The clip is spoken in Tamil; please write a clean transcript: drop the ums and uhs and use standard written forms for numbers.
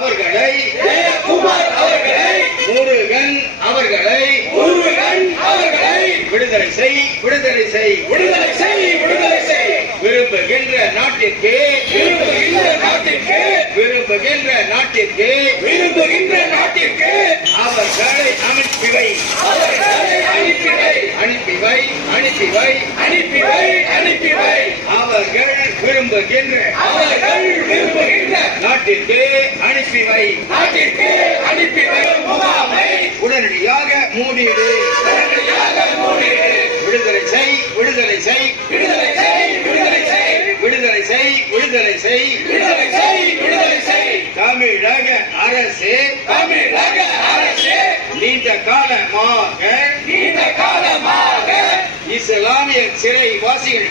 அவர்களை முருகன் அவர்களை விடுதலை செய் விரும்புகின்ற நாட்டிற்கு அவர்களை அனுப்பி வை அவர்கள் விரும்புகின்ற நாட்டிற்கு அனுப்பி வை உடனடியாக மூடிடு விடுதலை செய் தமிழக அரசு நீண்ட காலமாக இஸ்லாமிய சிறைவாசிகள்